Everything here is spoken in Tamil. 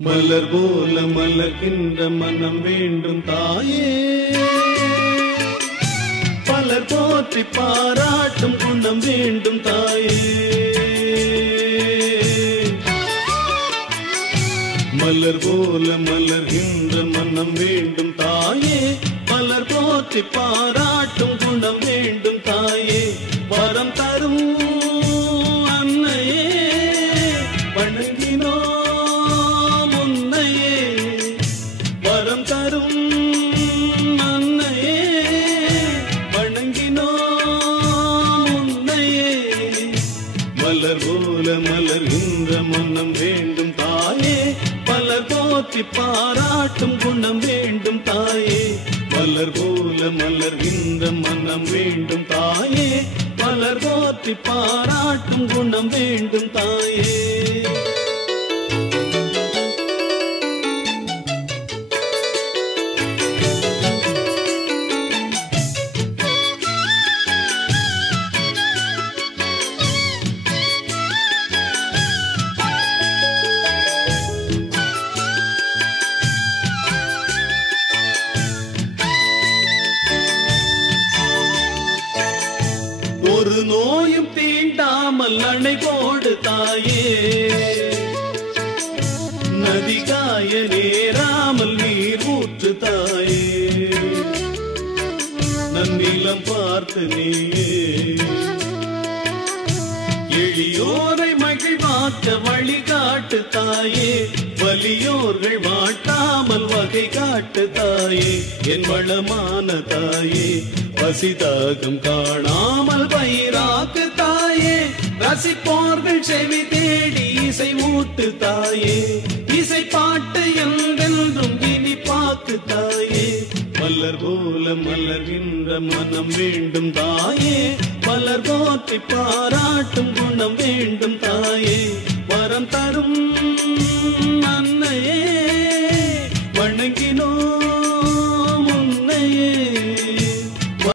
மலர் போல மலர்கின்ற மனம் வேண்டும் தாயே, பலர் போற்றி பாராட்டும் குணம் வேண்டும் தாயே. மலர் போல மலர்கின்ற மனம் வேண்டும் தாயே, பலர் போற்றி பாராட்டும் குணம் வேண்டும் தாயே. வரம் தரும் அன்னையே வணங்கினோ மனம் வேண்டும் தாயே, பலர் போற்றி பாராட்டும் குணம் வேண்டும் தாயே. மலர் போல மலர்கின்ற மனம் வேண்டும் தாயே, பலர் போற்றி பாராட்டும் குணம் வேண்டும் தாயே. ஒரு நோயும் தீண்டாமல் அணை போடு தாயே, நதி காய நேராமல் நீர் ஊற்று தாயே. நன்னிலம் பார்த்து நீயே எளியோரை மகிழ்வாக்க வழிகாட்டு தாயே. வலியோர்கள் வாட்டாமல் வகை காட்டு தாயே. என் வளமான தாயே, பசிதாகம் காணாமல் பயிராக்கு தாயே. ரசிப்போர்கள் செவி தேடி இசை ஊட்டு தாயே. இசை பாட்டு என்றென்றும் இனி பாக்கு தாயே. மலர் போல மலர்கின்ற மனம் வேண்டும் தாயே, பலர் போற்றி பாராட்டும் குணம் வேண்டும் தாயே. வரம் தரும் அன்னையே வணங்கினோ